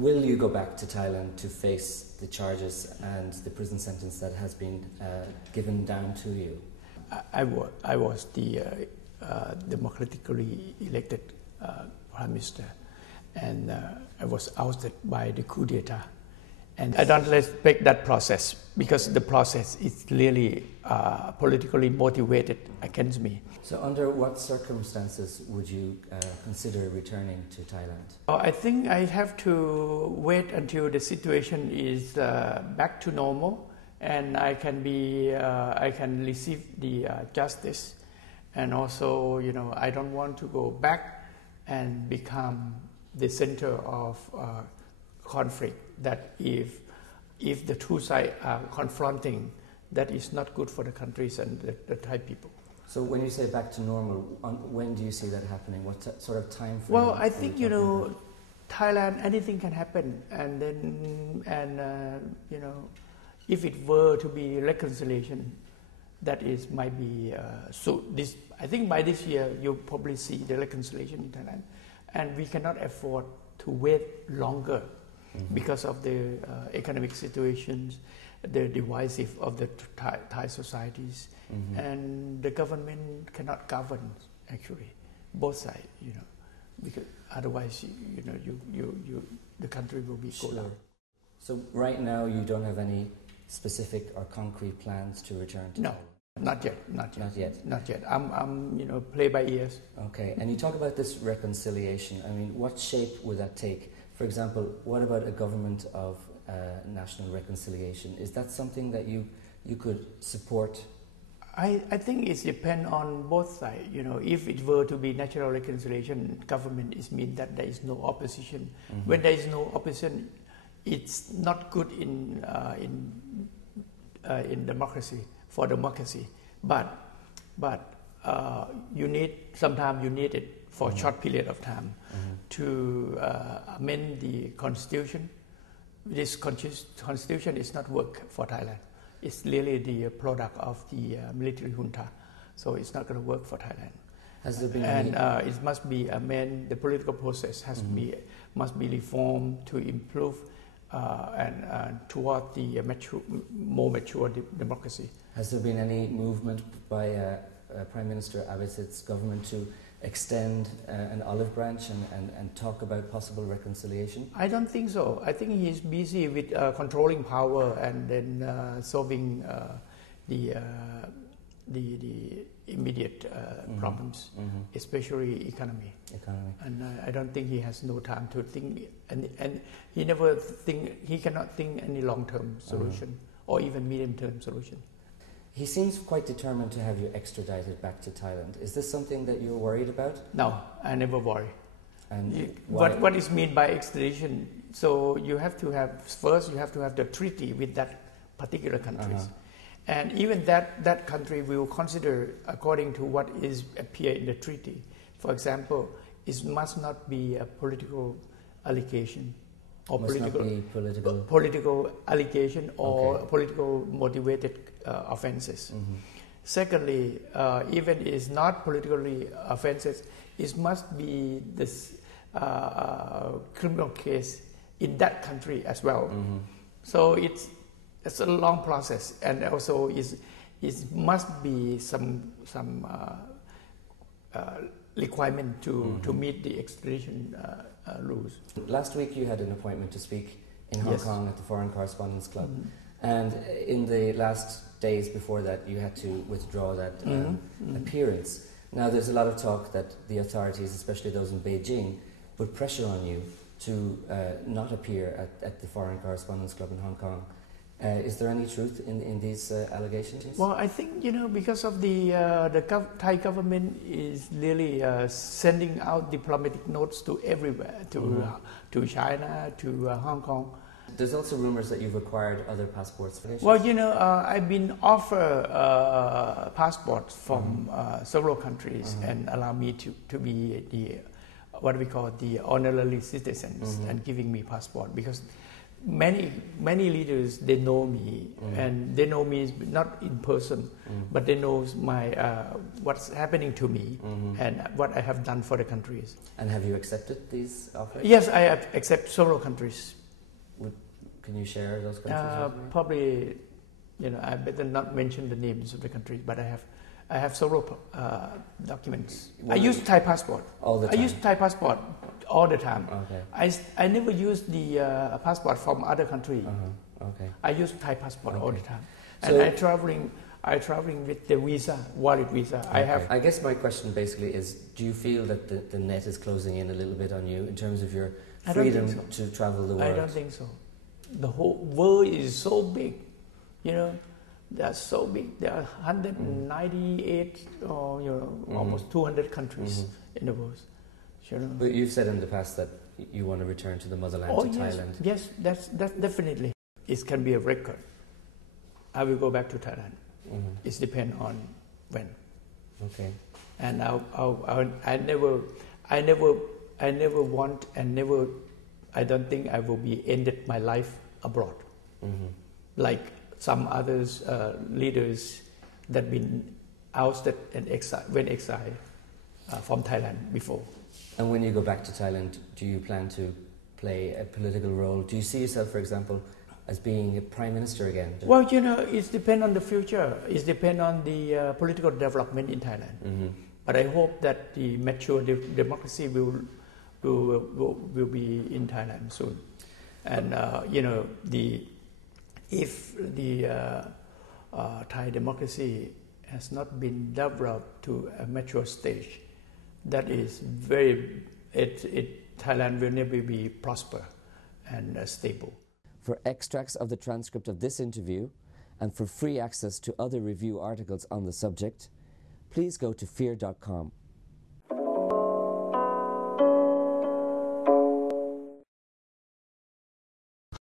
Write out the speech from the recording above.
Will you go back to Thailand to face the charges and the prison sentence that has been given down to you? I was the democratically elected Prime Minister, and I was ousted by the coup d'etat. And I don't respect that process because the process is really politically motivated against me. So under what circumstances would you consider returning to Thailand? I think I have to wait until the situation is back to normal and I can receive the justice. And also, I don't want to go back and become the center of conflict, that if the two sides are confronting, that is not good for the countries and the Thai people. So when you say back to normal, when do you see that happening? What sort of time frame? Well, I think, Thailand, anything can happen. And then, if it were to be reconciliation, that is might be, I think by this year, you'll probably see the reconciliation in Thailand. And we cannot afford to wait longer. Mm-hmm. Because of the economic situations, the divisive of the Thai societies, mm-hmm. and the government cannot govern actually both sides, because otherwise, the country will be sure. So right now, you don't have any specific or concrete plans to return to? No, not yet. I'm play by ears. Okay, and you talk about this reconciliation. I mean, what shape would that take? For example, what about a government of national reconciliation? Is that something that you could support? I think it depends on both sides. If it were to be natural reconciliation, government is mean that there is no opposition. Mm-hmm. When there is no opposition, it's not good in democracy, for democracy. But sometimes you need it for mm-hmm. a short period of time, mm-hmm. to amend the constitution. This constitution is not work for Thailand. It's really the product of the military junta, so it's not going to work for Thailand. Has there been it must be amended. The political process mm-hmm. must be reformed to improve and toward the more mature democracy. Has there been any movement by Prime Minister Abhisid's government to extend an olive branch and talk about possible reconciliation? I don't think so. I think he's busy with controlling power and then solving the immediate mm-hmm. problems, mm-hmm. especially economy. And I don't think he has no time to think, and he cannot think any long-term solution mm-hmm. or even medium-term solution. He seems quite determined to have you extradited back to Thailand. Is this something that you're worried about? No, I never worry. And what is meant by extradition? So you have to have the treaty with that particular country. Uh-huh. And even that country will consider according to what is appear in the treaty. For example, it must not be a political allegation or political allegation or okay. political motivated offenses. Mm-hmm. Secondly, even it is not politically offenses, it must be this criminal case in that country as well. Mm-hmm. So it's a long process, and also it must be some requirement to mm-hmm. to meet the extradition rules. Last week you had an appointment to speak in Hong yes. Kong at the Foreign Correspondents Club, mm-hmm. and in the last days before that you had to withdraw that mm-hmm. appearance. Now there's a lot of talk that the authorities, especially those in Beijing, put pressure on you to not appear at the Foreign Correspondents Club in Hong Kong. Is there any truth in these allegations? Well, I think, because of the Thai government is really sending out diplomatic notes to everywhere, to China, to Hong Kong. There's also rumors that you've acquired other passports. Well, I've been offered passports from several countries and allow me to be what we call the honorary citizens and giving me passport, because many leaders, they know me, and they know me not in person, but they know my what's happening to me and what I have done for the countries. And have you accepted these offers? Yes, I have accepted several countries. Can you share those countries? Probably, I better not mention the names of the countries, but I have several documents. I use Thai passport. All the time? I use Thai passport all the time. Okay. I never use the passport from other country. Okay. I use Thai passport all the time. So And I traveling with the visa, wallet visa. Okay. I guess my question basically is, do you feel that the net is closing in a little bit on you in terms of your freedom to travel the world? I don't think so. The whole world is so big, They're so big. There are 198 or almost 200 countries in the world. But you've said in the past that you want to return to the motherland, to Thailand. Yes, that's definitely. It can be a record. I will go back to Thailand. It depends on when. Okay. And I never want and never. I don't think I will be ended my life abroad, like some others leaders that been ousted and went exiled from Thailand before. And when you go back to Thailand, do you plan to play a political role? Do you see yourself, for example, as being a prime minister again? Well, it depends on the future. It depends on the political development in Thailand. But I hope that the mature democracy will be in Thailand soon. And if the Thai democracy has not been developed to a mature stage, that is Thailand will never be prosper and stable. For extracts of the transcript of this interview and for free access to other review articles on the subject, please go to fear.com.